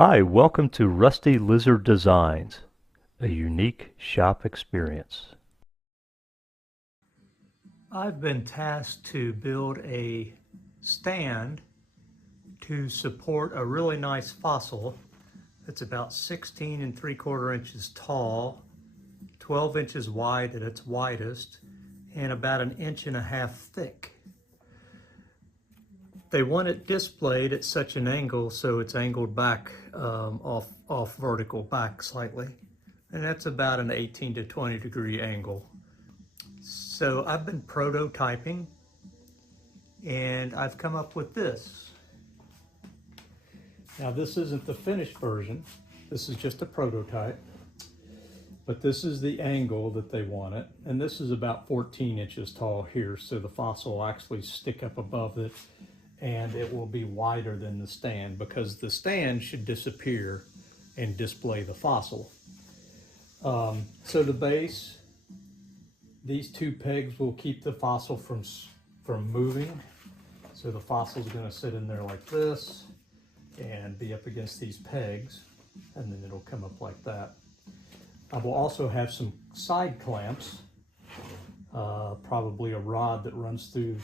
Hi, welcome to Rusty Lizard Designs, a unique shop experience. I've been tasked to build a stand to support a really nice fossil that's about 16 3/4 inches tall, 12 inches wide at its widest, and about 1.5 inches thick. They want it displayed at such an angle so it's angled back off vertical back slightly, and that's about an 18 to 20 degree angle. So I've been prototyping and I've come up with this. Now this isn't the finished version, this is just a prototype, but this is the angle that they want it, and this is about 14 inches tall here, so the fossil will actually stick up above it and it will be wider than the stand because the stand should disappear and display the fossil. So the base, these two pegs will keep the fossil from moving. So the fossil is going to sit in there like this and be up against these pegs, and then it'll come up like that. I will also have some side clamps, probably a rod that runs through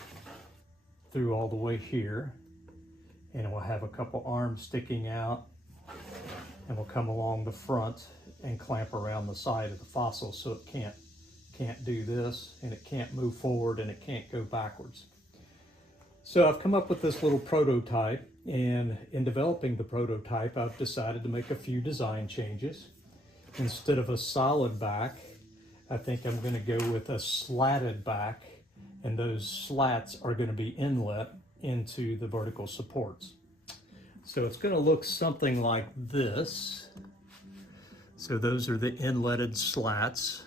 all the way here, and we'll have a couple arms sticking out, and we'll come along the front and clamp around the side of the fossil so it can't do this, and it can't move forward, and it can't go backwards. So I've come up with this little prototype, and in developing the prototype I've decided to make a few design changes. Instead of a solid back, I think I'm going to go with a slatted back, and those slats are going to be inlet into the vertical supports. So it's going to look something like this. So those are the inletted slats,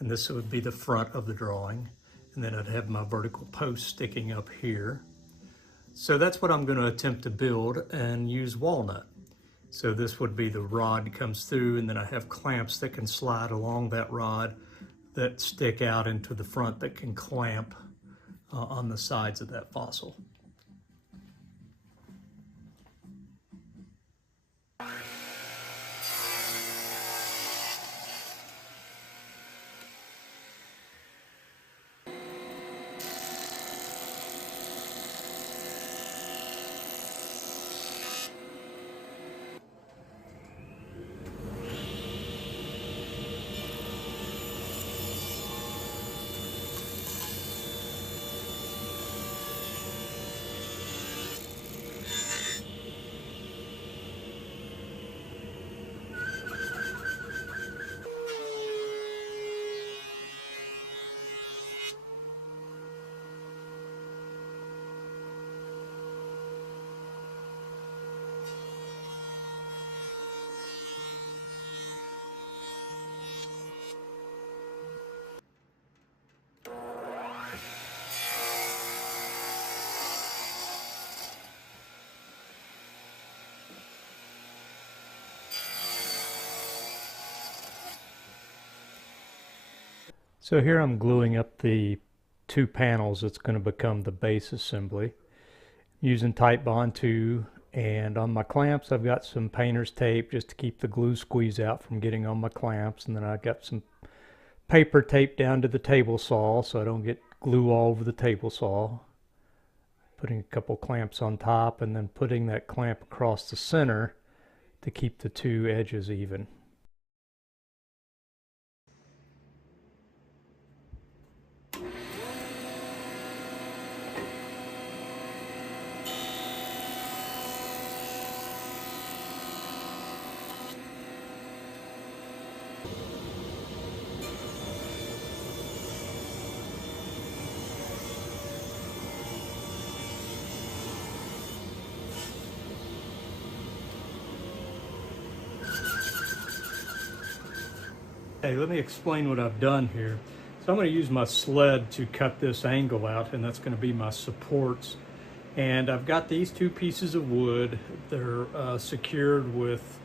and this would be the front of the drawing, and then I'd have my vertical post sticking up here. So that's what I'm going to attempt to build and use walnut. So this would be the rod comes through, and then I have clamps that can slide along that rod that stick out into the front that can clamp on the sides of that fossil. So here I'm gluing up the two panels that's going to become the base assembly using Type Bond 2, and on my clamps I've got some painter's tape just to keep the glue squeeze out from getting on my clamps, and then I've got some paper tape down to the table saw so I don't get glue all over the table saw. Putting a couple clamps on top and then putting that clamp across the center to keep the two edges even. Hey, let me explain what I've done here. So I'm going to use my sled to cut this angle out, and that's going to be my supports. And I've got these two pieces of wood. They're secured with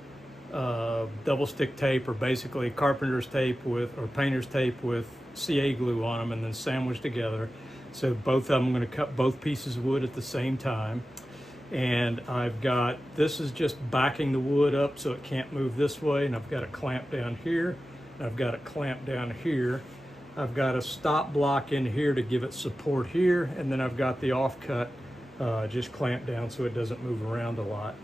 double stick tape, or basically carpenter's tape or painter's tape with CA glue on them, and then sandwiched together. So both of them, I'm going to cut both pieces of wood at the same time. And I've got, this is just backing the wood up so it can't move this way, and I've got a clamp down here, and I've got a clamp down here. I've got a stop block in here to give it support here, and then I've got the offcut just clamped down so it doesn't move around a lot.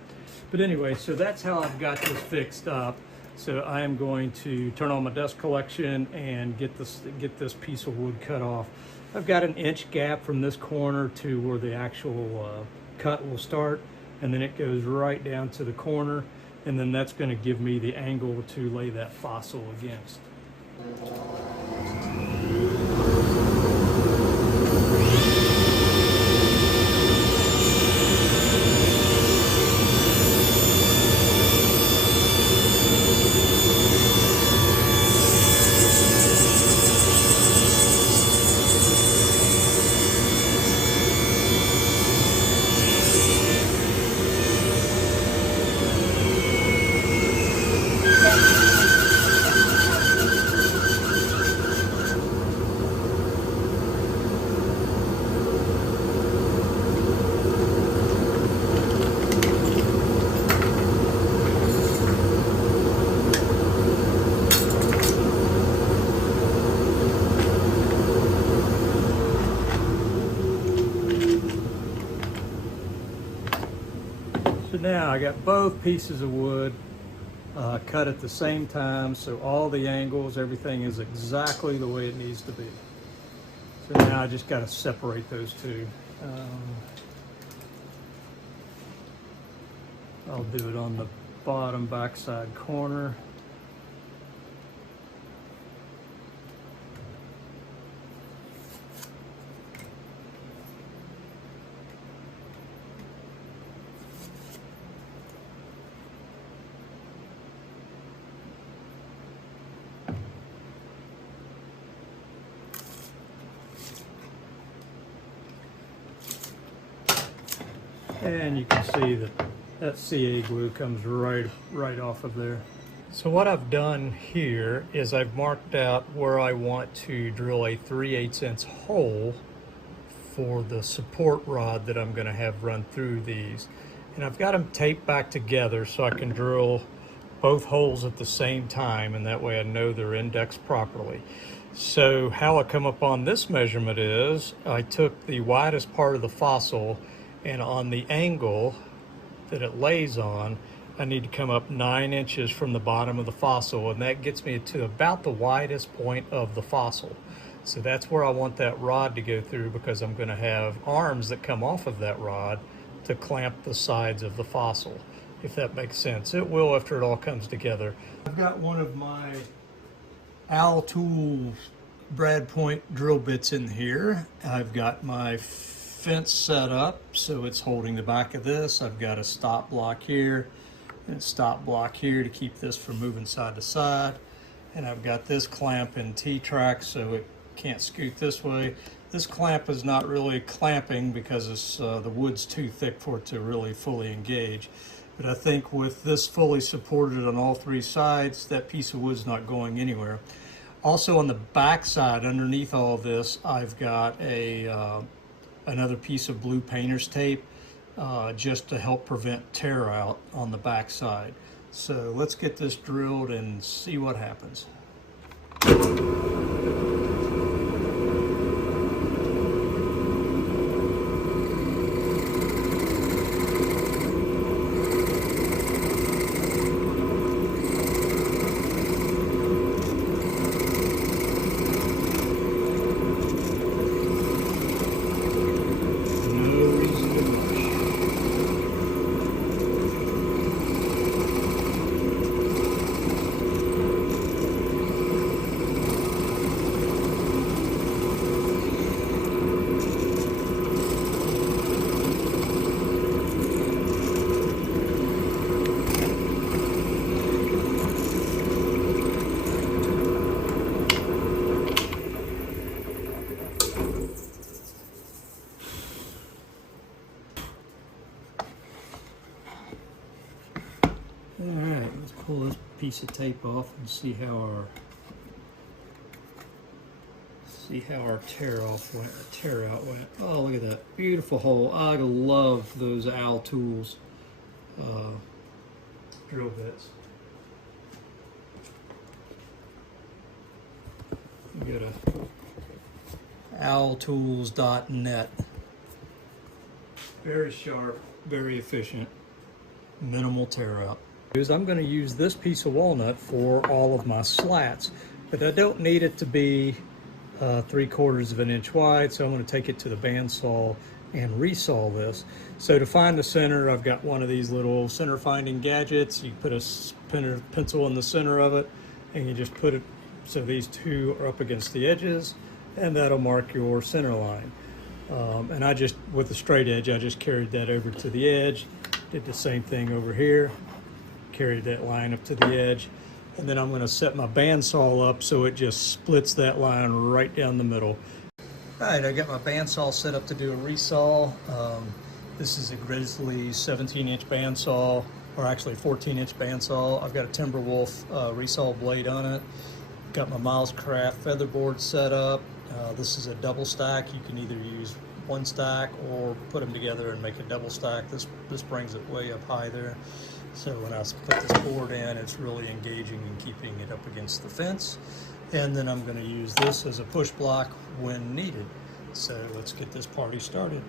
But anyway, so that's how I've got this fixed up. So I am going to turn on my dust collection and get this piece of wood cut off. I've got an inch gap from this corner to where the actual cut will start, and then it goes right down to the corner, and then that's going to give me the angle to lay that fossil against. So now I got both pieces of wood cut at the same time, so all the angles, everything is exactly the way it needs to be. So now I just got to separate those two. I'll do it on the bottom backside corner. And you can see that CA glue comes right off of there. So what I've done here is I've marked out where I want to drill a 3/8 inch hole for the support rod that I'm going to have run through these. And I've got them taped back together so I can drill both holes at the same time, and that way I know they're indexed properly. So how I come up on this measurement is I took the widest part of the fossil, and on the angle that it lays on, I need to come up 9 inches from the bottom of the fossil, and that gets me to about the widest point of the fossil. So that's where I want that rod to go through, because I'm going to have arms that come off of that rod to clamp the sides of the fossil, if that makes sense. It will after it all comes together. I've got one of my Al Tool brad point drill bits in here. I've got my fence set up so it's holding the back of this. I've got a stop block here and a stop block here to keep this from moving side to side, and I've got this clamp in T-track so it can't scoot this way. This clamp is not really clamping because it's, the wood's too thick for it to really fully engage, but I think with this fully supported on all three sides, that piece of wood's not going anywhere. Also on the back side underneath all of this, I've got a another piece of blue painter's tape just to help prevent tear out on the back side. So let's get this drilled and see what happens. Alright, let's pull this piece of tape off and see how our See how our tear out went. Oh, look at that beautiful hole. I love those owl tools drill bits. You go to owltools.net. Very sharp, very efficient, minimal tear out. I'm going to use this piece of walnut for all of my slats, but I don't need it to be 3/4 of an inch wide, so I'm going to take it to the bandsaw and resaw this. So to find the center, I've got one of these little center finding gadgets. You put a pencil in the center of it, and you just put it so these two are up against the edges, and that'll mark your center line. And I just, with the straight edge, I just carried that over to the edge, did the same thing over here, carried that line up to the edge, and then I'm going to set my bandsaw up so it just splits that line right down the middle. All right, I got my bandsaw set up to do a resaw. This is a Grizzly 17-inch bandsaw, or actually 14-inch bandsaw. I've got a Timberwolf resaw blade on it. Got my Miles Craft featherboard set up. This is a double stack. You can either use one stack or put them together and make a double stack. This brings it way up high there. So when I put this board in, it's really engaging and keeping it up against the fence. And then I'm going to use this as a push block when needed. So let's get this party started.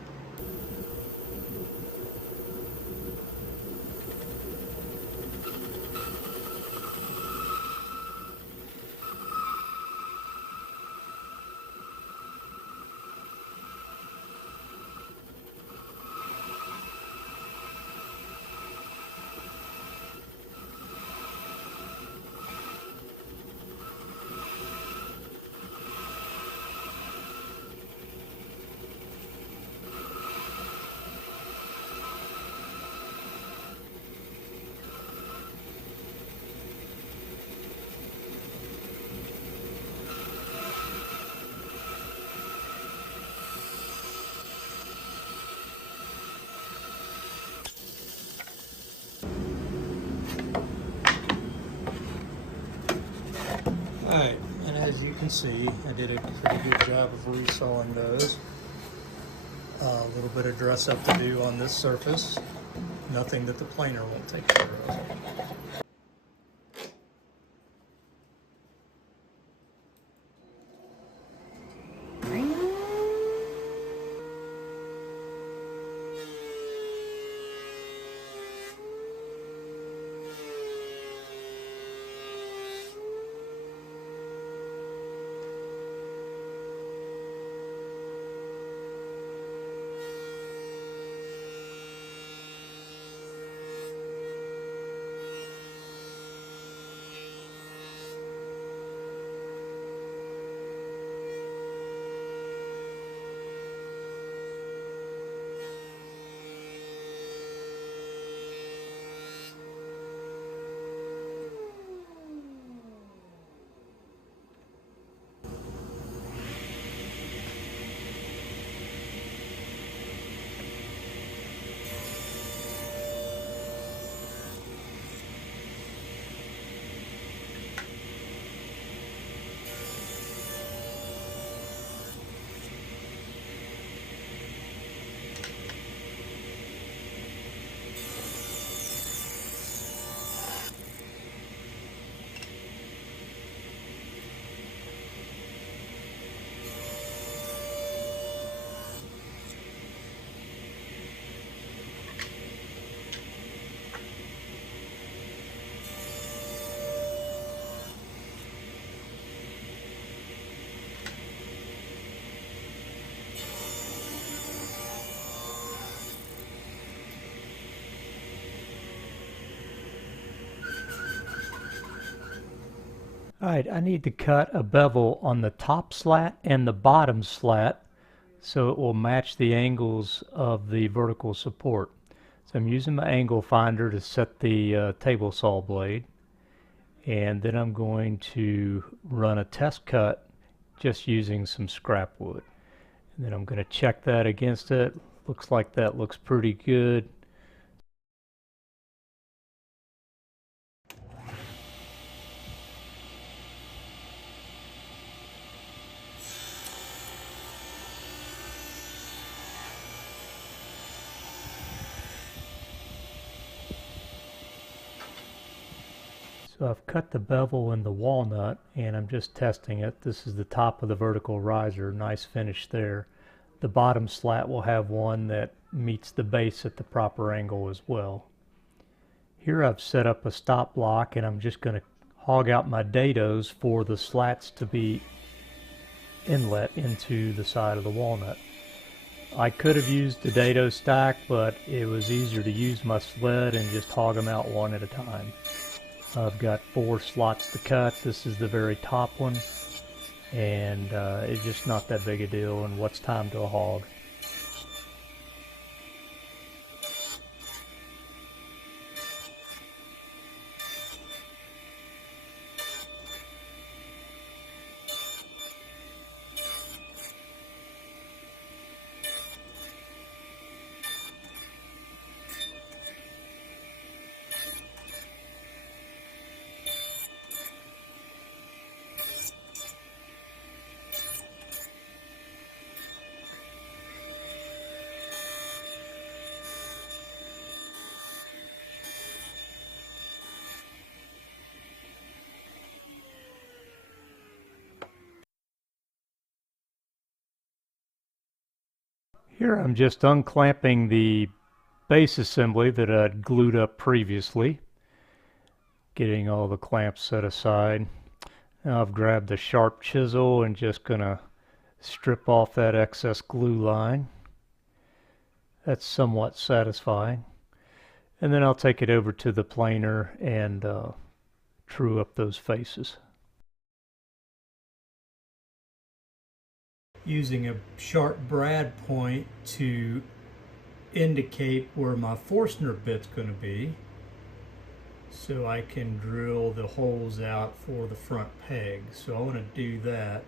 Alright, and as you can see, I did a pretty good job of resawing those. A little bit of dress up to do on this surface. Nothing that the planer won't take care of. Alright, I need to cut a bevel on the top slat and the bottom slat so it will match the angles of the vertical support. So I'm using my angle finder to set the table saw blade, and then I'm going to run a test cut just using some scrap wood. And then I'm going to check that against it. Looks like that looks pretty good. So I've cut the bevel in the walnut and I'm just testing it. This is the top of the vertical riser, nice finish there. The bottom slat will have one that meets the base at the proper angle as well. Here I've set up a stop block and I'm just going to hog out my dados for the slats to be inlet into the side of the walnut. I could have used the dado stack, but it was easier to use my sled and just hog them out one at a time. I've got 4 slots to cut. This is the very top one, and it's just not that big a deal, and what's time to a hog. Here I'm just unclamping the base assembly that I'd glued up previously, getting all the clamps set aside. Now I've grabbed the sharp chisel and just gonna strip off that excess glue line. That's somewhat satisfying. And then I'll take it over to the planer and true up those faces. Using a sharp brad point to indicate where my Forstner bit's going to be, so I can drill the holes out for the front peg. So I want to do that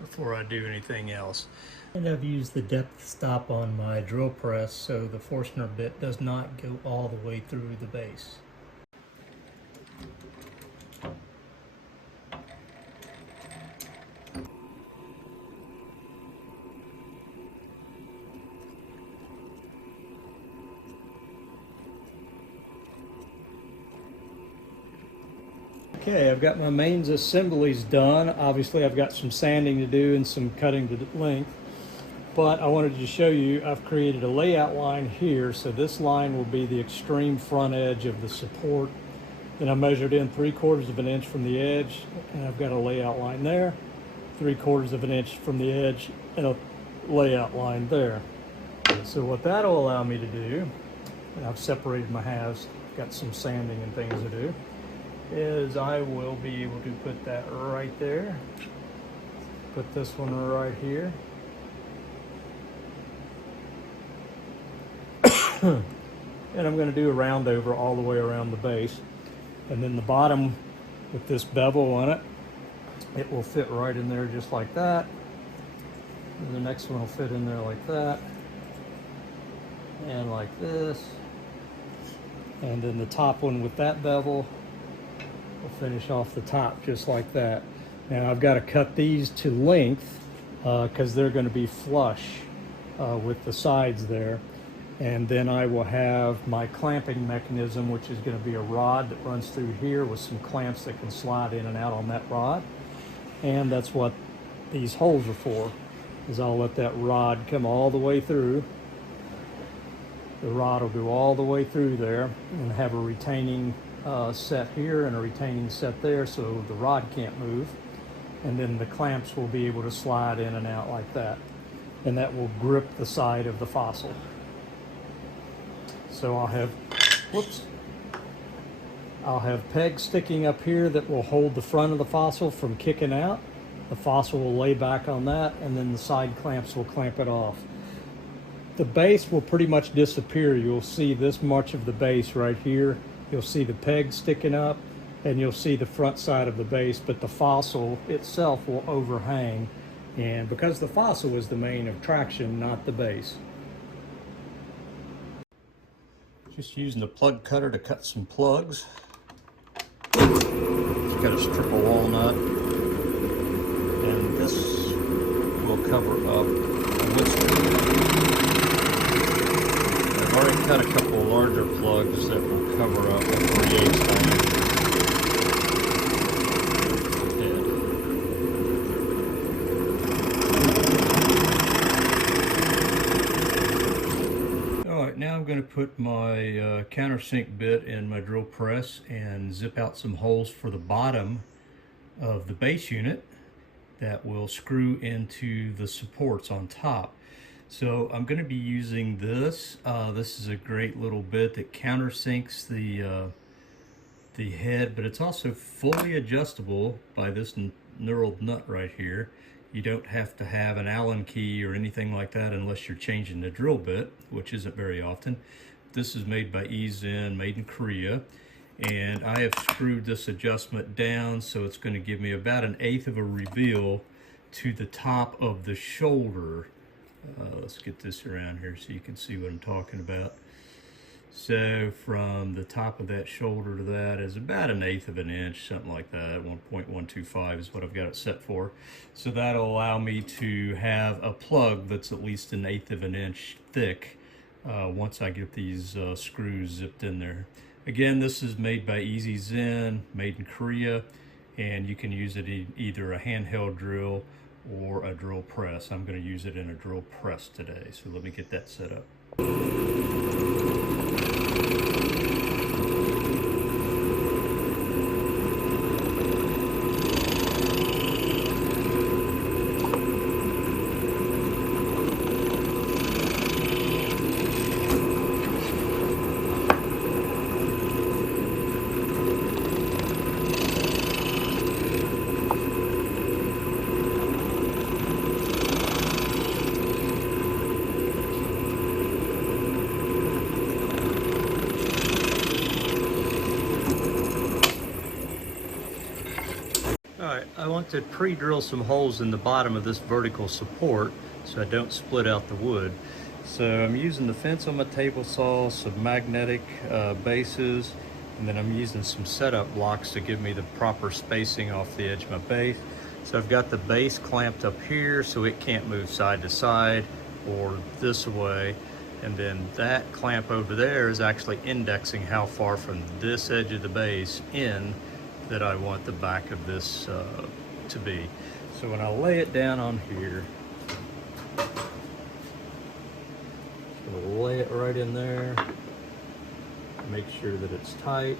before I do anything else. And I've used the depth stop on my drill press so the Forstner bit does not go all the way through the base. Okay, I've got my mains assemblies done. Obviously I've got some sanding to do and some cutting to length, but I wanted to show you I've created a layout line here. So this line will be the extreme front edge of the support. Then I measured in 3/4 of an inch from the edge, and I've got a layout line there, 3/4 of an inch from the edge, and a layout line there. So what that'll allow me to do, and I've separated my halves, got some sanding and things to do, is I will be able to put that right there, put this one right here, and I'm going to do a round over all the way around the base, and then the bottom with this bevel on it, it will fit right in there just like that, and the next one will fit in there like that, and like this, and then the top one with that bevel we'll finish off the top just like that. Now I've got to cut these to length because they're going to be flush with the sides there, and then I will have my clamping mechanism, which is going to be a rod that runs through here with some clamps that can slide in and out on that rod, and that's what these holes are for, is I'll let that rod come all the way through. The rod will go all the way through there and have a retaining set here and a retaining set there so the rod can't move, and then the clamps will be able to slide in and out like that, and that will grip the side of the fossil. So I'll have pegs sticking up here that will hold the front of the fossil from kicking out. The fossil will lay back on that, and then the side clamps will clamp it off. The base will pretty much disappear. You'll see this much of the base right here. You'll see the peg sticking up, and you'll see the front side of the base, but the fossil itself will overhang, and because the fossil is the main attraction, not the base. Just using the plug cutter to cut some plugs. Just got a strip of walnut, and this will cover up this. I've already cut a couple larger plugs that will cover up a 3/8 diameter. put my countersink bit in my drill press and zip out some holes for the bottom of the base unit that will screw into the supports on top. So I'm going to be using this. This is a great little bit that countersinks the head, but it's also fully adjustable by this knurled nut right here. You don't have to have an Allen key or anything like that unless you're changing the drill bit, which isn't very often. This is made by EZen, made in Korea, and I have screwed this adjustment down so it's going to give me about 1/8 of a reveal to the top of the shoulder. Let's get this around here so you can see what I'm talking about. So from the top of that shoulder to that is about 1/8 of an inch, something like that. 1.125 is what I've got it set for. So that'll allow me to have a plug that's at least 1/8 of an inch thick once I get these screws zipped in there. Again, this is made by EZen, made in Korea, and you can use it in either a handheld drill or a drill press. I'm going to use it in a drill press today, so let me get that set up. Alright, I want to pre-drill some holes in the bottom of this vertical support so I don't split out the wood. So I'm using the fence on my table saw, some magnetic bases, and then I'm using some setup blocks to give me the proper spacing off the edge of my base. So I've got the base clamped up here so it can't move side to side or this way. And then that clamp over there is actually indexing how far from this edge of the base in that I want the back of this to be. So when I lay it down on here, just gonna lay it right in there, make sure that it's tight.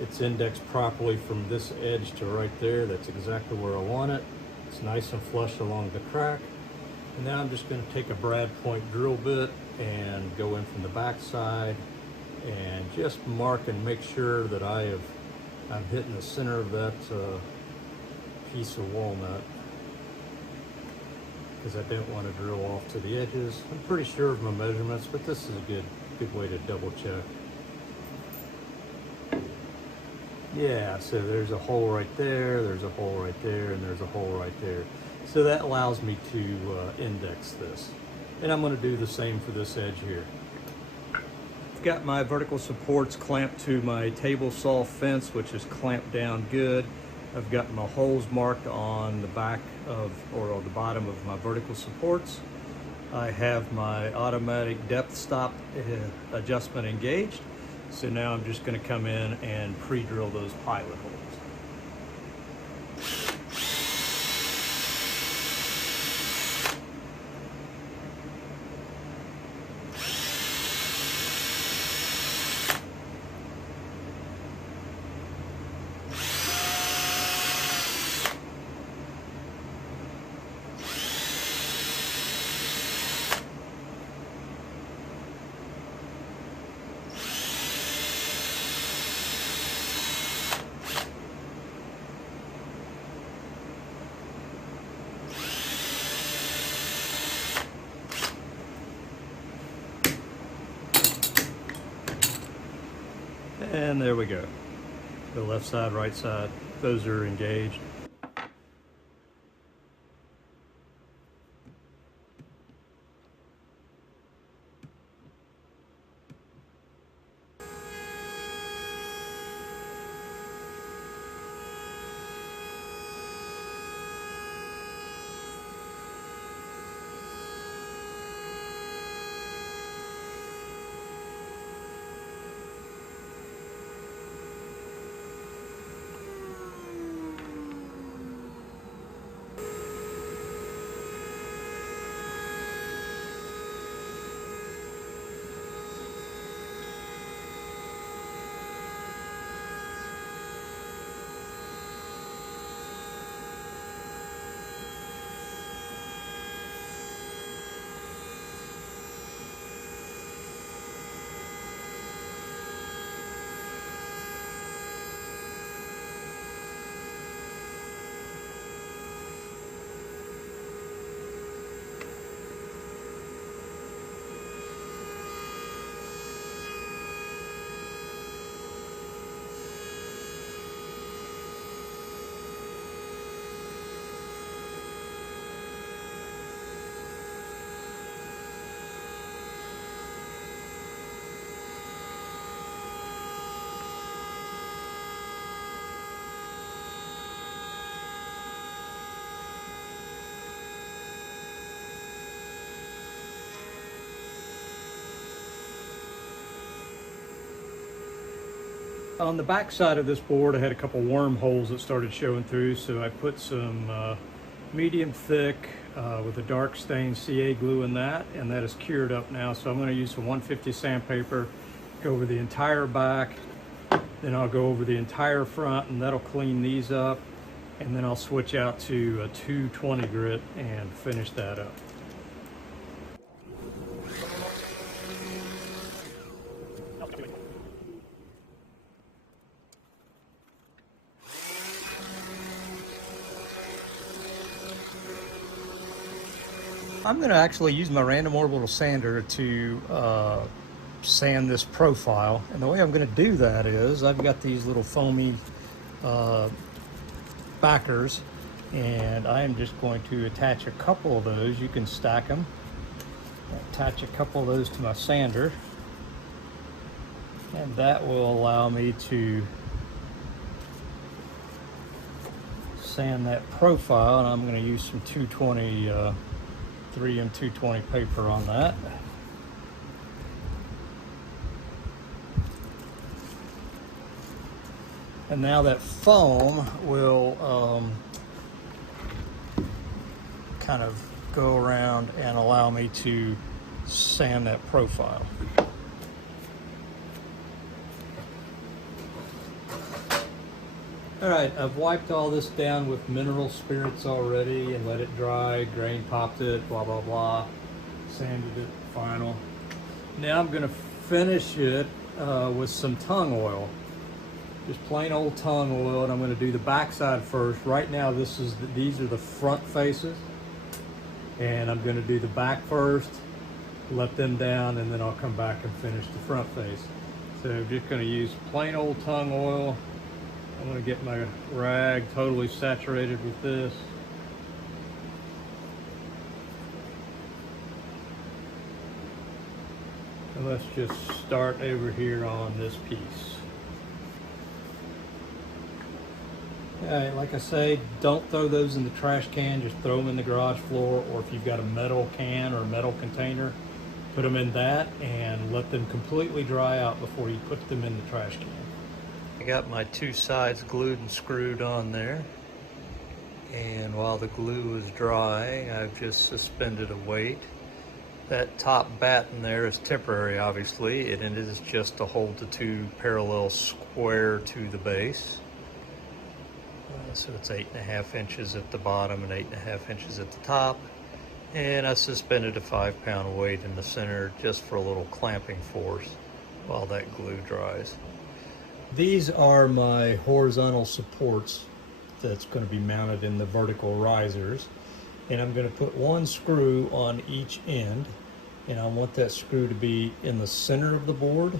It's indexed properly from this edge to right there. That's exactly where I want it. It's nice and flush along the crack. And now I'm just gonna take a brad point drill bit and go in from the back side and just mark and make sure that I'm hitting the center of that piece of walnut, because I don't want to drill off to the edges. I'm pretty sure of my measurements, but this is a good way to double check. Yeah, so there's a hole right there, there's a hole right there, and there's a hole right there. So that allows me to index this. And I'm going to do the same for this edge here. I've got my vertical supports clamped to my table saw fence, which is clamped down good. I've got my holes marked on the back of, or on the bottom of my vertical supports. I have my automatic depth stop adjustment engaged. So now I'm just going to come in and pre-drill those pilot holes. And there we go. The left side, right side, those are engaged. On the back side of this board, I had a couple wormholes that started showing through, so I put some medium thick with a dark stain CA glue in that, and that is cured up now. So I'm going to use some 150 sandpaper, go over the entire back, then I'll go over the entire front, and that'll clean these up, and then I'll switch out to a 220 grit and finish that up. I'm going to actually use my random orbital sander to sand this profile, and the way I'm going to do that is I've got these little foamy backers, and I am just going to attach a couple of those. You can stack them. Attach a couple of those to my sander, and that will allow me to sand that profile, and I'm going to use some 220 3M 220 paper on that. And now that foam will kind of go around and allow me to sand that profile. All right, I've wiped all this down with mineral spirits already and let it dry, drain popped it, blah, blah, blah, sanded it, final. Now I'm gonna finish it with some tung oil, just plain old tung oil, and I'm gonna do the backside first. Right now, these are the front faces, and I'm gonna do the back first, let them down, and then I'll come back and finish the front face. So I'm just gonna use plain old tung oil. I'm going to get my rag totally saturated with this. And let's just start over here on this piece. Okay, like I say, don't throw those in the trash can, just throw them in the garage floor, or if you've got a metal can or a metal container, put them in that and let them completely dry out before you put them in the trash can. I got my two sides glued and screwed on there, and while the glue is drying, I've just suspended a weight. That top batten there is temporary, obviously, and it is just to hold the two parallel square to the base. So it's 8.5 inches at the bottom and 8.5 inches at the top, and I suspended a 5-pound weight in the center just for a little clamping force while that glue dries. These are my horizontal supports that's going to be mounted in the vertical risers, and I'm going to put one screw on each end, and I want that screw to be in the center of the board,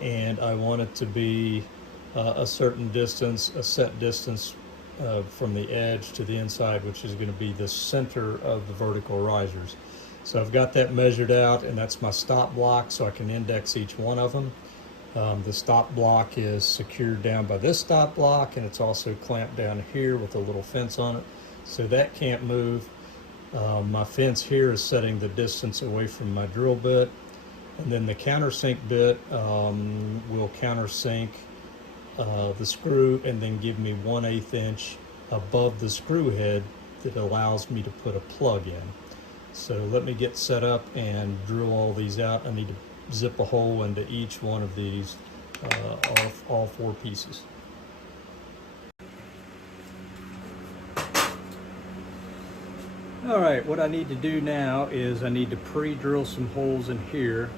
and I want it to be a certain distance, a set distance from the edge to the inside, which is going to be the center of the vertical risers. So I've got that measured out, and that's my stop block, so I can index each one of them. The stop block is secured down by this stop block, and it's also clamped down here with a little fence on it, so that can't move. My fence here is setting the distance away from my drill bit, and then the countersink bit will countersink the screw and then give me 1/8 inch above the screw head that allows me to put a plug in. So let me get set up and drill all these out. I need to zip a hole into each one of these, all 4 pieces. All right, what I need to do now is I need to pre-drill some holes in here.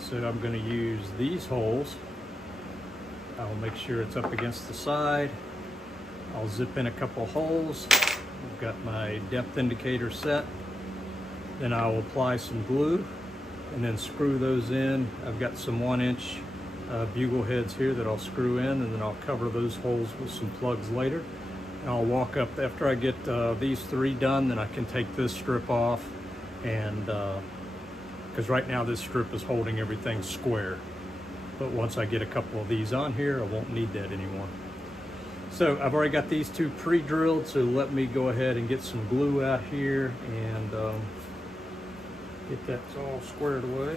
So I'm going to use these holes. I'll make sure it's up against the side. I'll zip in a couple holes. I've got my depth indicator set. Then I'll apply some glue and then screw those in. I've got some 1-inch bugle heads here that I'll screw in, and then I'll cover those holes with some plugs later. And I'll walk up, after I get these 3 done, then I can take this strip off, and because right now this strip is holding everything square. But once I get a couple of these on here, I won't need that anymore. So I've already got these 2 pre-drilled, so let me go ahead and get some glue out here and get that all squared away.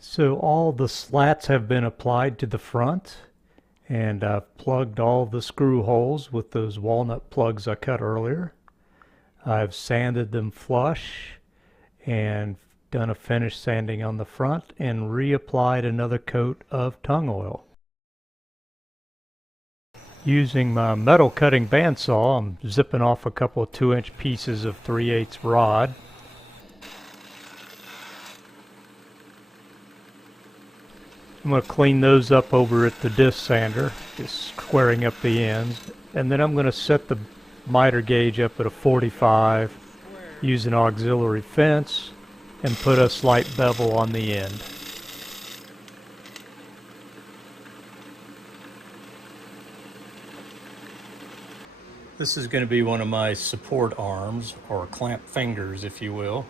So all the slats have been applied to the front, and I've plugged all the screw holes with those walnut plugs I cut earlier. I've sanded them flush and done a finish sanding on the front and reapplied another coat of tung oil. Using my metal cutting bandsaw, I'm zipping off a couple of 2-inch pieces of 3/8 rod. I'm going to clean those up over at the disc sander, just squaring up the ends. And then I'm going to set the miter gauge up at a 45, use an auxiliary fence, and put a slight bevel on the end. This is going to be one of my support arms, or clamp fingers if you will.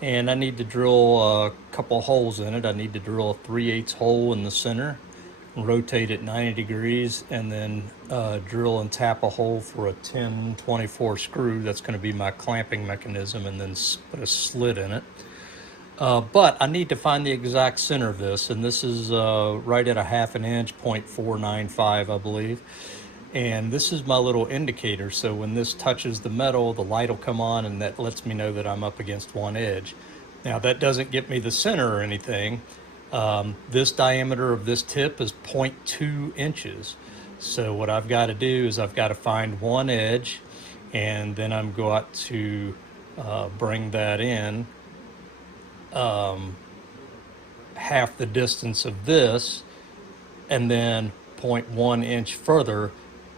And I need to drill a couple holes in it. I need to drill a 3/8 hole in the center, rotate it 90 degrees, and then drill and tap a hole for a 1024 screw. That's going to be my clamping mechanism, and then put a slit in it. But I need to find the exact center of this, and this is right at a 1/2 inch, 0.495 I believe. And this is my little indicator, so when this touches the metal, the light will come on, and that lets me know that I'm up against one edge. Now that doesn't get me the center or anything. This diameter of this tip is 0.2 inches. So what I've got to do is I've got to find one edge, and then I'm going to bring that in half the distance of this, and then 0.1 inch further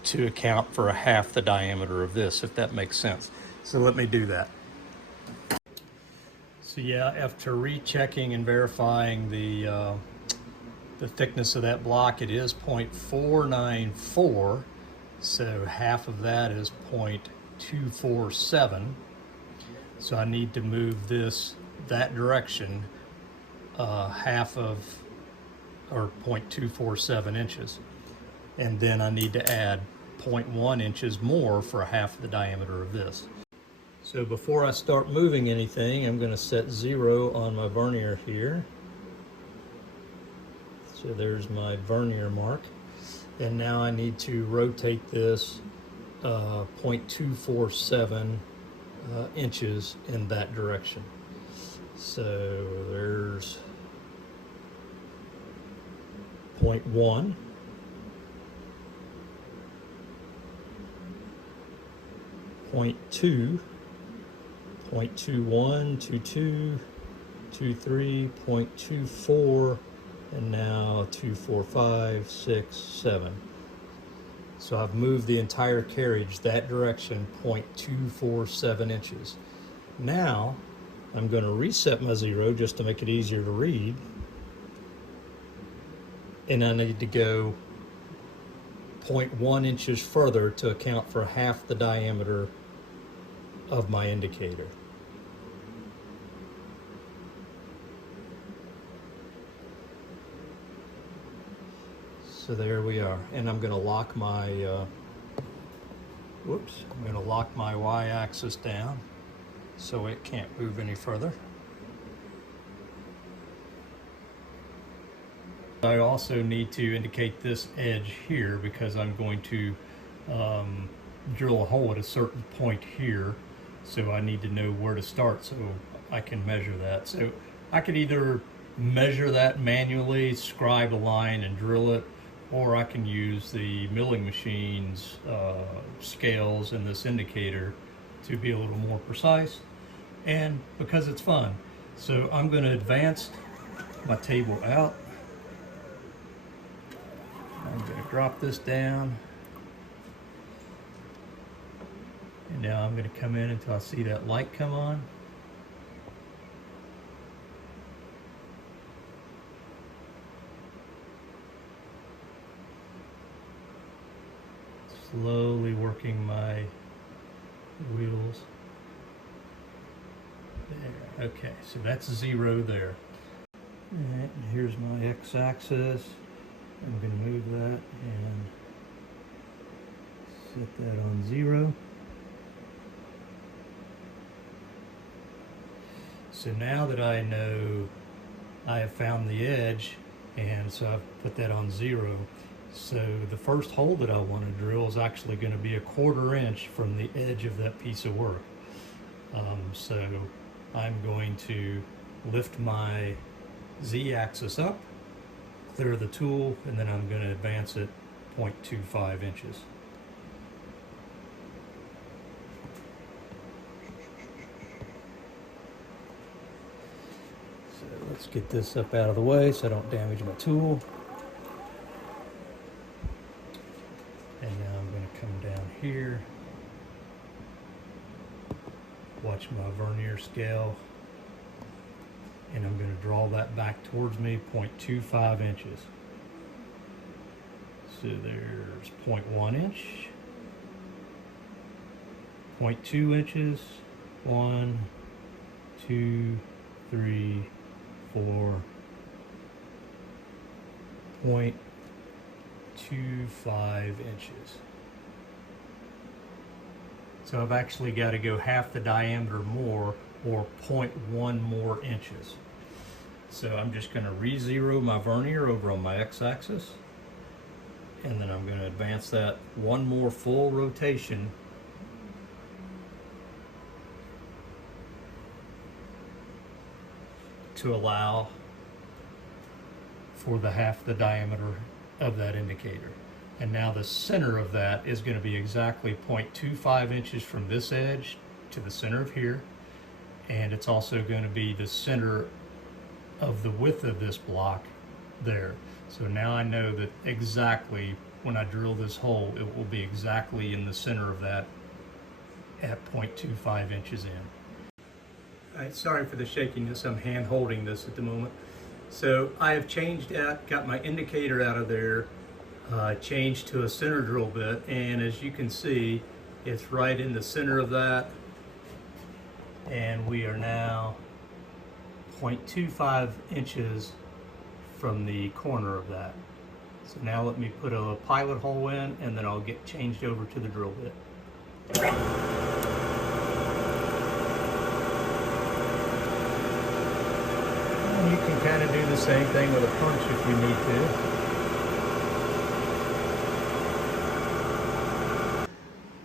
to account for a half the diameter of this, if that makes sense. So let me do that. So yeah, after rechecking and verifying the thickness of that block, it is 0.494, so half of that is 0.247. So I need to move this that direction half of, or 0.247 inches. And then I need to add 0.1 inches more for half the diameter of this. So before I start moving anything, I'm going to set 0 on my vernier here. So there's my vernier mark. And now I need to rotate this 0.247 inches in that direction. So there's 0.1. 0.2, 0.21, 0.22, 0.23, 0.24, and now 2.45, 6, 7. So I've moved the entire carriage that direction 0.247 inches. Now I'm going to reset my 0 just to make it easier to read. And I need to go 0.1 inches further to account for half the diameter of my indicator. So there we are, and I'm going to lock my I'm going to lock my y-axis down so it can't move any further. I also need to indicate this edge here because I'm going to drill a hole at a certain point here, so I need to know where to start so I can measure that. So I could either measure that manually, scribe a line and drill it, or I can use the milling machine's scales and this indicator to be a little more precise, and because it's fun. So I'm going to advance my table out. I'm going to drop this down, and now I'm going to come in until I see that light come on. Slowly working my wheels. There. Okay, so that's 0 there. And here's my x-axis. I'm going to move that and set that on 0. So now that I know I have found the edge, and so I've put that on 0. So the first hole that I want to drill is actually going to be 1/4 inch from the edge of that piece of work. So I'm going to lift my Z-axis up, clear the tool, and then I'm going to advance it 0.25 inches. So let's get this up out of the way so I don't damage my tool. And now I'm going to come down here, watch my vernier scale, and I'm going to draw that back towards me 0.25 inches. So there's 0.1 inch, 0.2 inches, 1, 2, 3, 4, 0.25 inches. So I've actually got to go half the diameter more, or 0.1 more inches. So I'm just going to re-zero my vernier over on my x-axis, and then I'm going to advance that 1 more full rotation to allow for the half the diameter of that indicator. And now the center of that is going to be exactly 0.25 inches from this edge to the center of here. And it's also going to be the center of the width of this block there. So now I know that exactly when I drill this hole, it will be exactly in the center of that at 0.25 inches in. All right, sorry for the shakiness, I'm hand holding this at the moment. So I have changed out, got my indicator out of there, changed to a center drill bit, and as you can see, it's right in the center of that. And we are now 0.25 inches from the corner of that. So now let me put a pilot hole in, and then I'll get changed over to the drill bit. And you can kind of do the same thing with a punch if you need to.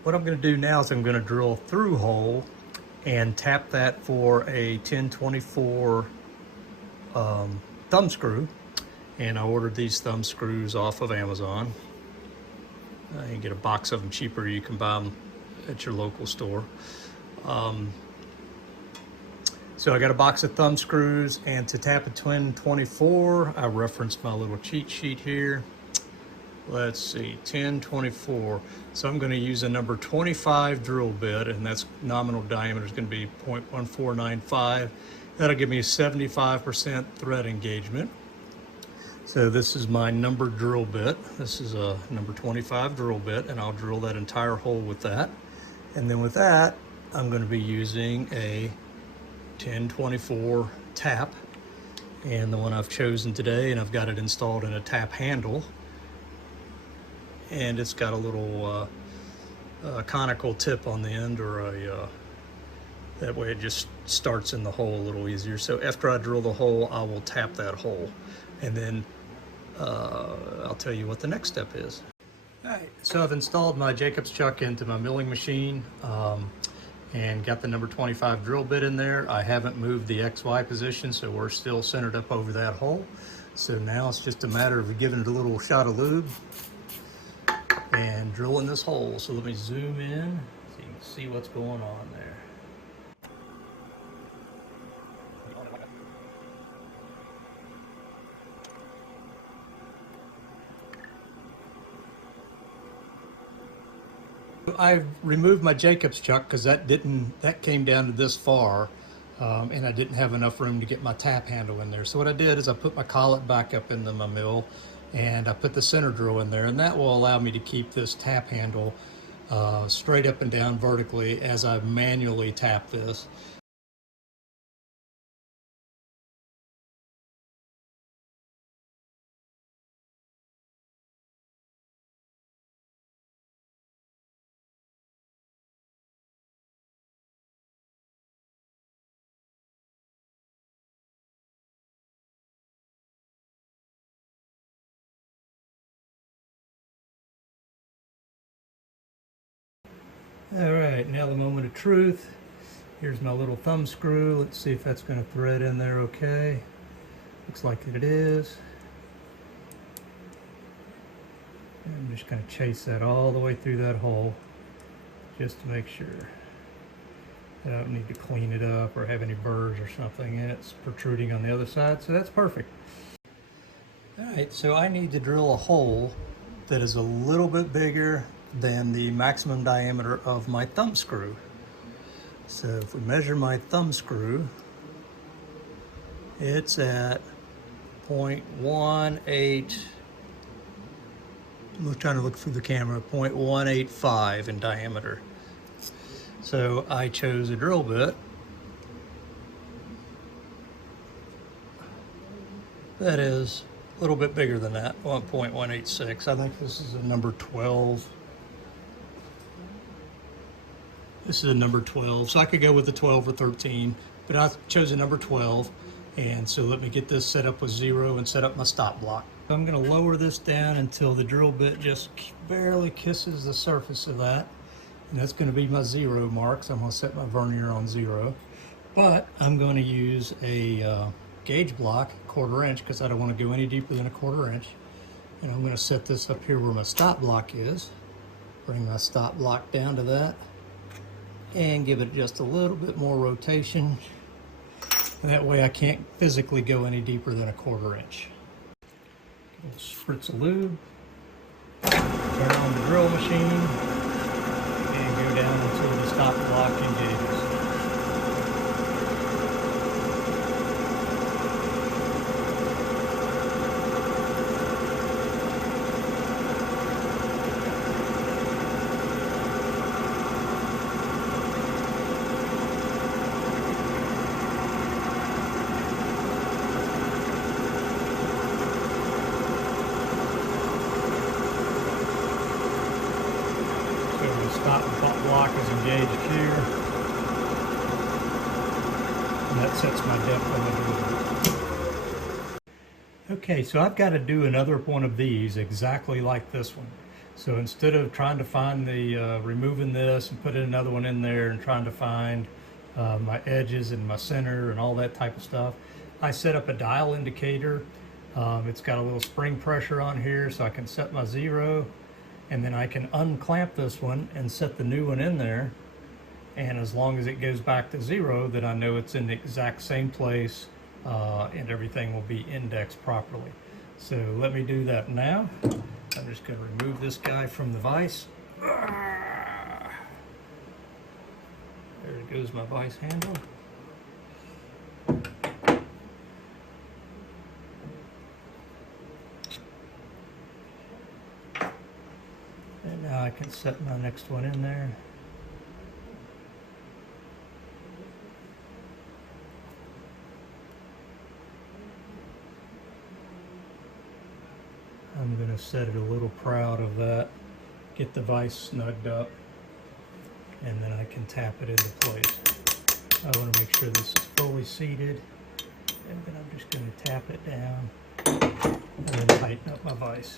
What I'm going to do now is I'm going to drill a through hole and tap that for a 1024 thumb screw. And I ordered these thumb screws off of Amazon. You can get a box of them cheaper. You can buy them at your local store. So I got a box of thumb screws, and to tap a 1024, I referenced my little cheat sheet here. Let's see, 1024. So I'm going to use a number 25 drill bit, and that's nominal diameter is going to be 0.1495. That'll give me a 75% thread engagement. So this is my number drill bit. This is a number 25 drill bit, and I'll drill that entire hole with that. And then with that, I'm going to be using a 1024 tap, and the one I've chosen today, and I've got it installed in a tap handle. And it's got a little conical tip on the end, or that way it just starts in the hole a little easier. So after I drill the hole, I will tap that hole, and then I'll tell you what the next step is. All right, so I've installed my Jacob's chuck into my milling machine and got the number 25 drill bit in there. I haven't moved the XY position, so we're still centered up over that hole. So now it's just a matter of giving it a little shot of lube and drilling this hole. So let me zoom in so you can see what's going on there. I removed my Jacob's chuck because that came down to this far, and I didn't have enough room to get my tap handle in there. So what I did is I put my collet back up into my mill, and I put the center drill in there, and that will allow me to keep this tap handle straight up and down vertically as I manually tap this. All right, now the moment of truth. Here's my little thumb screw. Let's see if that's going to thread in there okay. Looks like it is. I'm just going to chase that all the way through that hole just to make sure. I don't need to clean it up or have any burrs or something, and it's protruding on the other side, so that's perfect. All right, so I need to drill a hole that is a little bit bigger than the maximum diameter of my thumb screw. So if we measure my thumb screw, it's at 0.18, I'm trying to look through the camera, 0.185 in diameter. So I chose a drill bit that is a little bit bigger than that, 1.186. I think this is a number 12. This is a number 12, so I could go with a 12 or 13, but I chose a number 12. And so let me get this set up with 0 and set up my stop block. I'm going to lower this down until the drill bit just barely kisses the surface of that. And that's going to be my 0 mark, so I'm going to set my vernier on 0. But I'm going to use a gauge block, 1/4 inch, because I don't want to go any deeper than a 1/4 inch. And I'm going to set this up here where my stop block is. Bring my stop block down to that. And give it just a little bit more rotation. That way I can't physically go any deeper than a 1/4 inch. A little spritz of lube. Turn on the drill machine and go down until the stop block engages. Stop block is engaged here, and that sets my depth on the drill. Okay, so I've got to do another one of these exactly like this one. So instead of trying to find the removing this and putting another one in there and trying to find my edges and my center and all that type of stuff, I set up a dial indicator. It's got a little spring pressure on here, so I can set my 0. And then I can unclamp this one and set the new one in there. And as long as it goes back to 0, then I know it's in the exact same place and everything will be indexed properly. So let me do that now. I'm just going to remove this guy from the vise. There goes my vise handle. And now I can set my next one in there. I'm going to set it a little proud of that, get the vise snugged up, and then I can tap it into place. I want to make sure this is fully seated, and then I'm just going to tap it down and then tighten up my vise.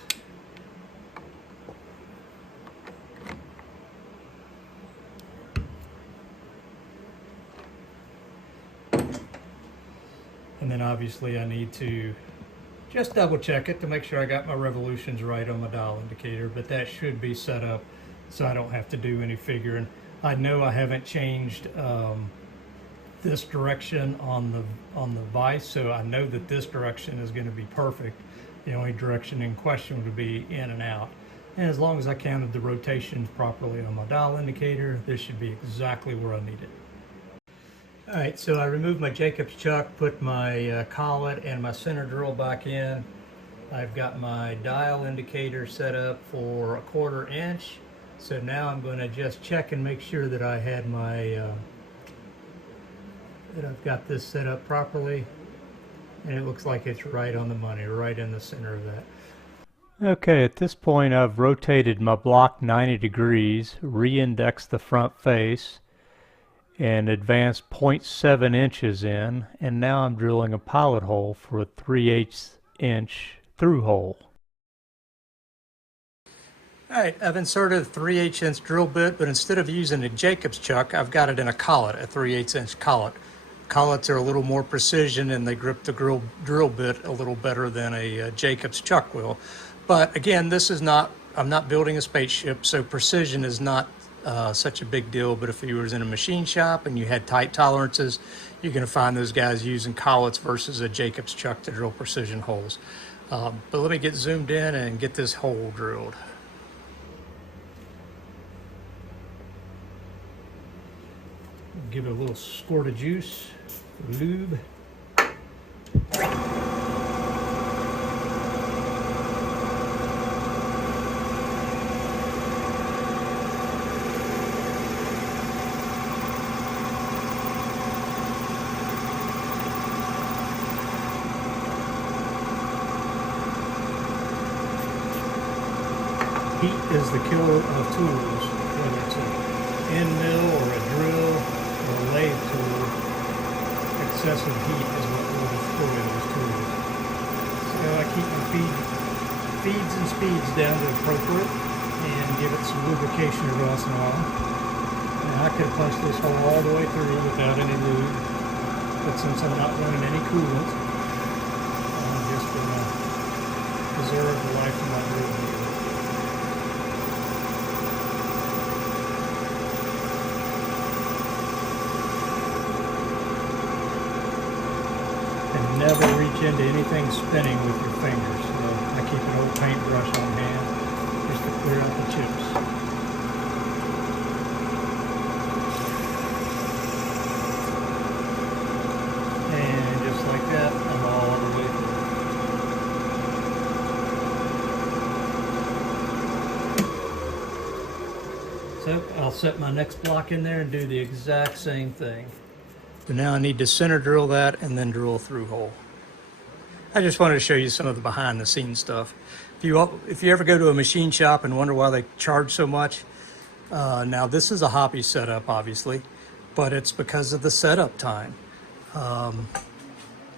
And then obviously I need to just double check it to make sure I got my revolutions right on my dial indicator, but that should be set up so I don't have to do any figuring. I know I haven't changed this direction on the vise, so I know that this direction is going to be perfect. The only direction in question would be in and out. And as long as I counted the rotations properly on my dial indicator, this should be exactly where I need it. Alright, so I removed my Jacob's chuck, put my collet and my center drill back in. I've got my dial indicator set up for 1/4 inch. So now I'm going to just check and make sure that I had my, that I've got this set up properly. And it looks like it's right on the money, right in the center of that. Okay, at this point I've rotated my block 90 degrees, re-indexed the front face, and advanced 0.7 inches in, and now I'm drilling a pilot hole for a 3/8 inch through hole. All right, I've inserted a 3/8 inch drill bit, but instead of using a Jacob's chuck, I've got it in a collet, a 3/8 inch collet. Collets are a little more precision and they grip the drill bit a little better than a Jacob's chuck will. But again, this is not, I'm not building a spaceship, so precision is not such a big deal. But if you was in a machine shop and you had tight tolerances, you're going to find those guys using collets versus a Jacob's chuck to drill precision holes. But let me get zoomed in and get this hole drilled. Give it a little squirt of juice, lube. Heat is the killer of tools, whether it's an end mill or a drill or a lathe tool. Excessive heat is what will destroy those tools. So I keep my feeds and speeds down to appropriate and give it some lubrication every once in a while. Now I could have punched this hole all the way through without any lube, but since I'm not running any coolant, I'm just going to preserve the life of my drill bit. And never reach into anything spinning with your fingers. So I keep an old paintbrush on hand just to clear out the chips. And just like that, I'm all the way through. So I'll set my next block in there and do the exact same thing. So now I need to center drill that and then drill a through hole. I just wanted to show you some of the behind the scenes stuff. If you ever go to a machine shop and wonder why they charge so much, now this is a hobby setup obviously, but it's because of the setup time.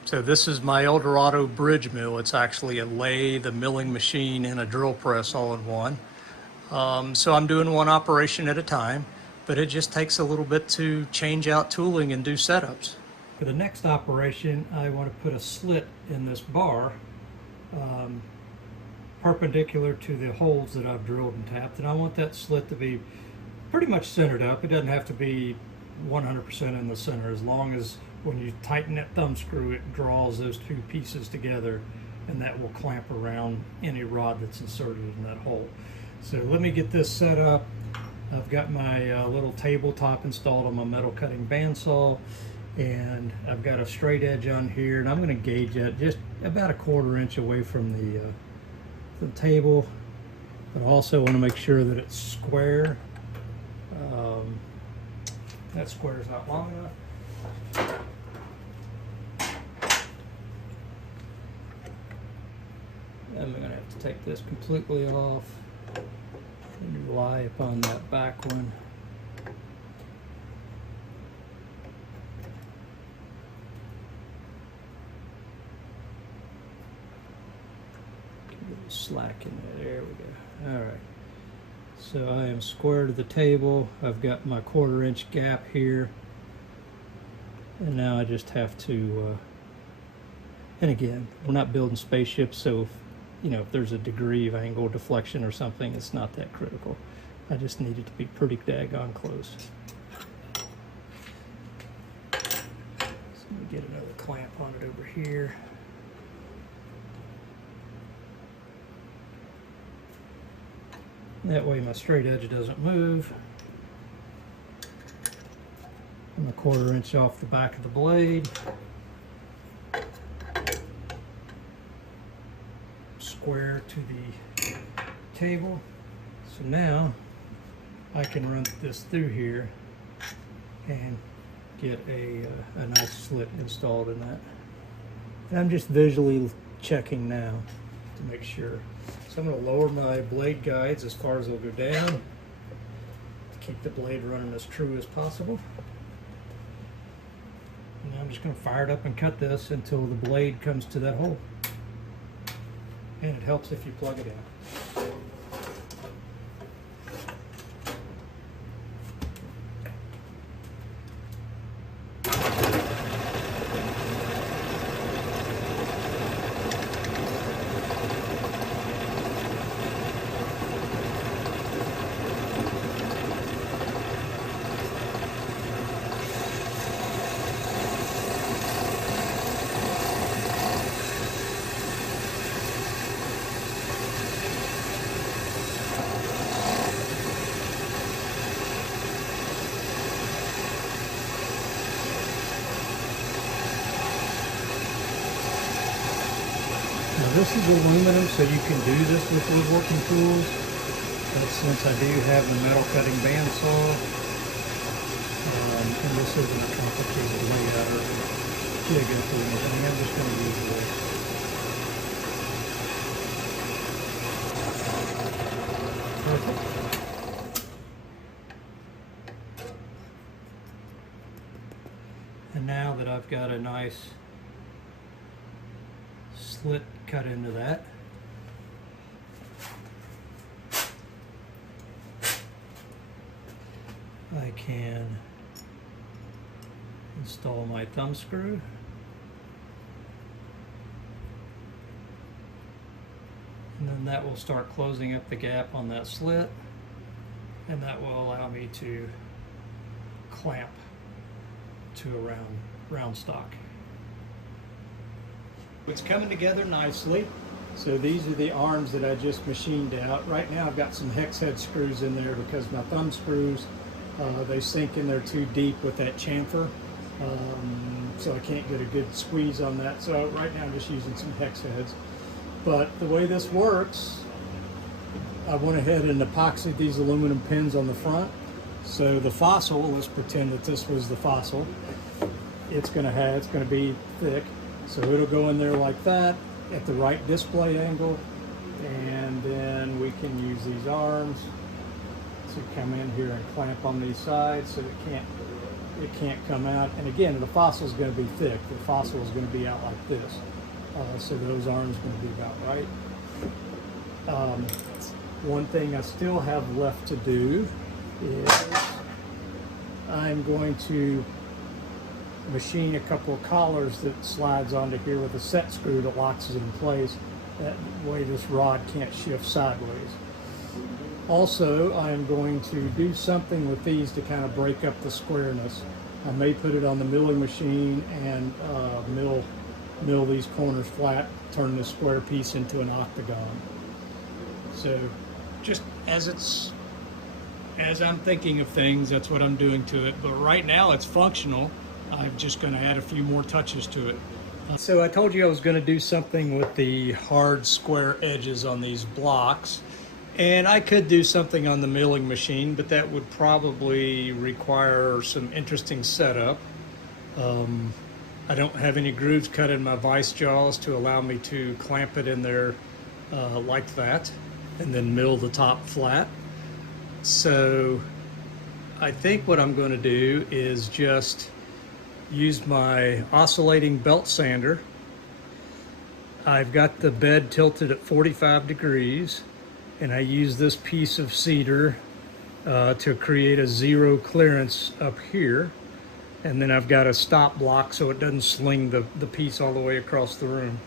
So this is my Eldorado bridge mill. It's actually a lathe, a milling machine, and a drill press all in one. So I'm doing one operation at a time, but it just takes a little bit to change out tooling and do setups. For the next operation, I want to put a slit in this bar perpendicular to the holes that I've drilled and tapped, and I want that slit to be pretty much centered up. It doesn't have to be 100% in the center, as long as when you tighten that thumb screw, it draws those two pieces together, and that will clamp around any rod that's inserted in that hole. So let me get this set up. I've got my little tabletop installed on my metal cutting bandsaw, and I've got a straight edge on here, and I'm going to gauge that just about 1/4 inch away from the table, but I also want to make sure that it's square. That square is not long enough. I'm going to have to take this completely off and rely upon that back one. Get a little slack in there. There we go. All right. So I am square to the table. I've got my 1/4 inch gap here. And now I just have to, and again, we're not building spaceships, so if there's a degree of angle deflection or something, it's not that critical. I just need it to be pretty daggone close. So let me get another clamp on it over here. That way my straight edge doesn't move. I'm 1/4 inch off the back of the blade. Square to the table. So now I can run this through here and get a nice slit installed in that. And I'm just visually checking now to make sure. So I'm going to lower my blade guides as far as they'll go down to keep the blade running as true as possible. And now I'm just going to fire it up and cut this until the blade comes to that hole. And it helps if you plug it in. This is aluminum, so you can do this with woodworking tools. But since I do have the metal cutting bandsaw, and this isn't a complicated layout or jig up or anything, I'm just going to use this. Perfect. And now that I've got a nice slit cut into that, I can install my thumb screw. And then that will start closing up the gap on that slit, and that will allow me to clamp to a round stock. It's coming together nicely. So these are the arms that I just machined out. Right now I've got some hex head screws in there because my thumb screws, they sink in there too deep with that chamfer. So I can't get a good squeeze on that. So right now I'm just using some hex heads. But the way this works, I went ahead and epoxied these aluminum pins on the front. So the fossil, let's pretend that this was the fossil. It's gonna be thick. So it'll go in there like that at the right display angle. And then we can use these arms to come in here and clamp on these sides so it can't come out. And again, the fossil is going to be thick. The fossil is going to be out like this. So those arms are going to be about right. One thing I still have left to do is I'm going to machine a couple of collars that slides onto here with a set screw that locks it in place. That way this rod can't shift sideways. Also, I'm going to do something with these to kind of break up the squareness. I may put it on the milling machine and mill these corners flat, turn this square piece into an octagon. So just as I'm thinking of things, that's what I'm doing to it. But right now it's functional. I'm just going to add a few more touches to it. So I told you I was going to do something with the hard square edges on these blocks. And I could do something on the milling machine, but that would probably require some interesting setup. I don't have any grooves cut in my vise jaws to allow me to clamp it in there like that and then mill the top flat. So I think what I'm going to do is just use my oscillating belt sander. I've got the bed tilted at 45 degrees. And I use this piece of cedar to create a zero clearance up here. And then I've got a stop block so it doesn't sling the piece all the way across the room.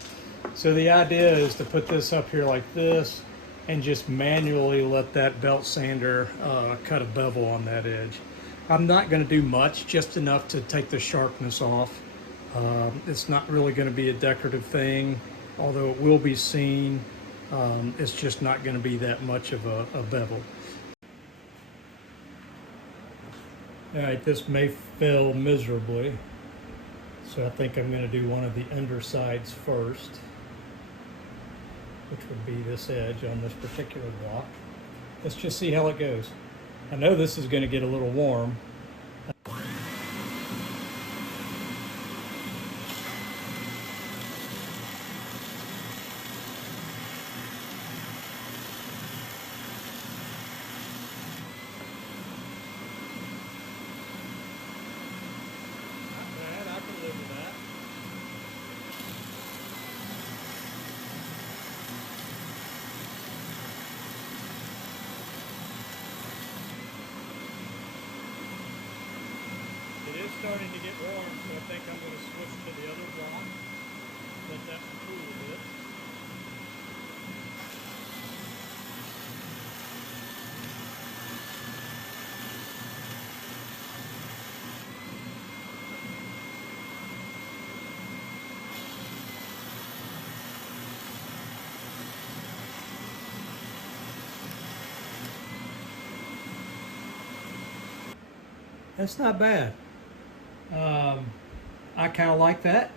So the idea is to put this up here like this and just manually let that belt sander cut a bevel on that edge. I'm not going to do much, just enough to take the sharpness off. It's not really going to be a decorative thing, although it will be seen. It's just not going to be that much of a bevel. All right, this may fail miserably, so I think I'm going to do one of the undersides first, which would be this edge on this particular block. Let's just see how it goes. I know this is going to get a little warm. Starting to get warm, so I think I'm going to switch to the other block. Let that cool a bit. That's not bad. I kind of like that.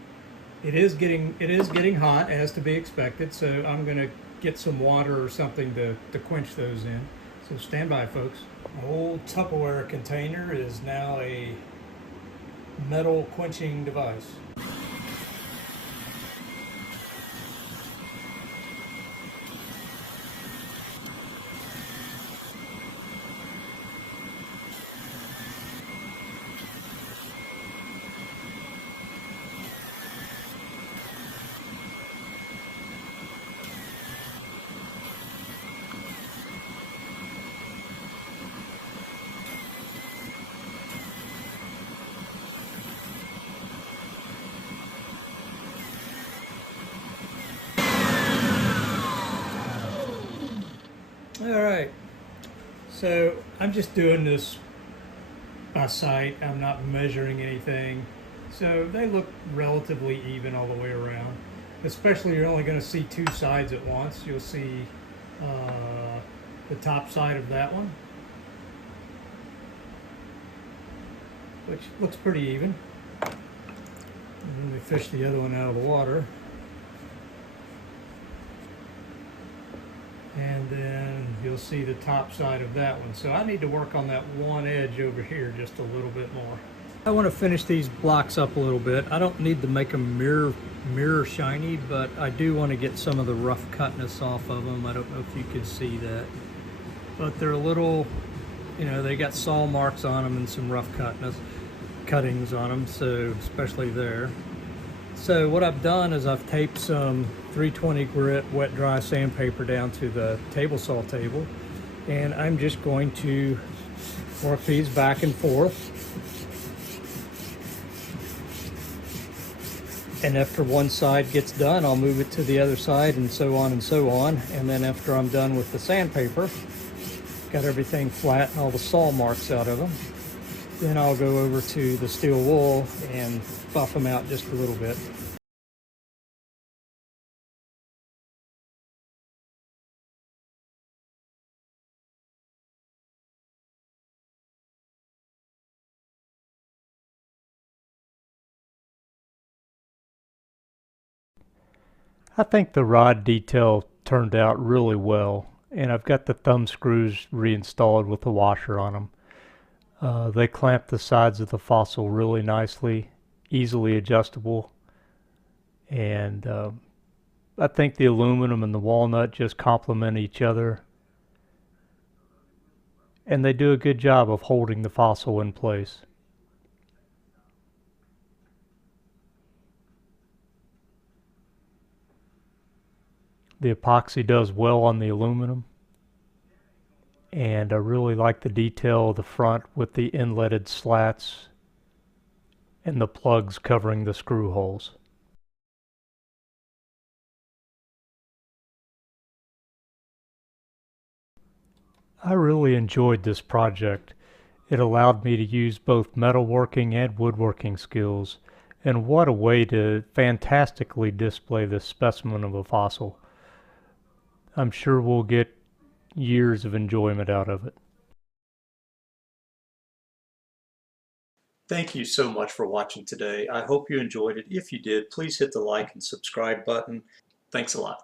It is getting hot, as to be expected, so I'm gonna get some water or something to quench those in. So stand by, folks. My old Tupperware container is now a metal quenching device. All right, so I'm just doing this by sight. I'm not measuring anything. So they look relatively even all the way around. Especially you're only going to see two sides at once. You'll see the top side of that one, which looks pretty even. And then we fish the other one out of the water. And then you'll see the top side of that one. So I need to work on that one edge over here just a little bit more. I want to finish these blocks up a little bit. I don't need to make them mirror shiny, but I do want to get some of the rough cutness off of them. I don't know if you can see that, but they're a little, you know, they got saw marks on them and some rough cuttings on them, so especially there. So what I've done is I've taped some 320 grit wet dry sandpaper down to the table saw table, and I'm just going to work these back and forth. And after one side gets done, I'll move it to the other side, and so on and so on. And then after I'm done with the sandpaper, got everything flat and all the saw marks out of them, then I'll go over to the steel wool and buff them out just a little bit. I think the rod detail turned out really well, and I've got the thumb screws reinstalled with the washer on them. They clamp the sides of the fossil really nicely, easily adjustable, and I think the aluminum and the walnut just complement each other, and they do a good job of holding the fossil in place. The epoxy does well on the aluminum, and I really like the detail of the front with the inletted slats and the plugs covering the screw holes. I really enjoyed this project. It allowed me to use both metalworking and woodworking skills, and what a way to fantastically display this specimen of a fossil. I'm sure we'll get years of enjoyment out of it. Thank you so much for watching today. I hope you enjoyed it. If you did, please hit the like and subscribe button. Thanks a lot.